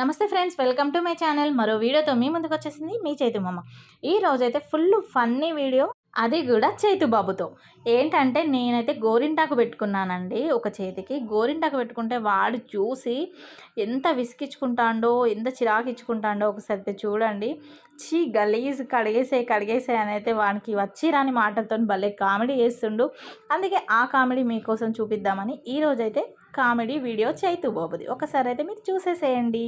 నమస్తే friends, welcome to my channel. మరో వీడియోతో మీ ముందుకు వచ్చేసింది మీ చైతుమమ్మ. ఈ రోజైతే ఫుల్ ఫన్నీ వీడియో, అది కూడా చైతు బాబుతో. ఏంటంటే నేనైతే గోరింటాకు పెట్టుకున్నానండి. ఒక చేతికి గోరింటాకు పెట్టుకుంటే వాడు చూసి ఎంత విసిగించుకుంటాడో, ఎంత చిరాకు ఇచ్చుకుంటాడో ఒకసారి అయితే చూడండి. గలీజ్ కడిగేసే అని అయితే వానికి వచ్చి రాని మాటలతో భలే కామెడీ చేస్తుండు. అందుకే ఆ కామెడీ మీకోసం చూపిద్దామని ఈరోజైతే కామెడీ వీడియో చైతు బాబుది. ఒకసారి అయితే మీరు చూసేసేయండి.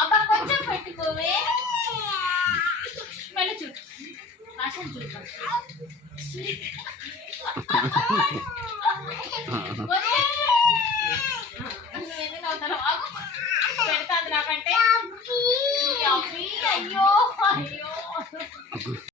అబ్బా కొంచెం పెట్టుకోవే. మళ్ళీ చూడు భాషను చూడు. పెడతాది నాకంటే అయ్యో అయ్యో.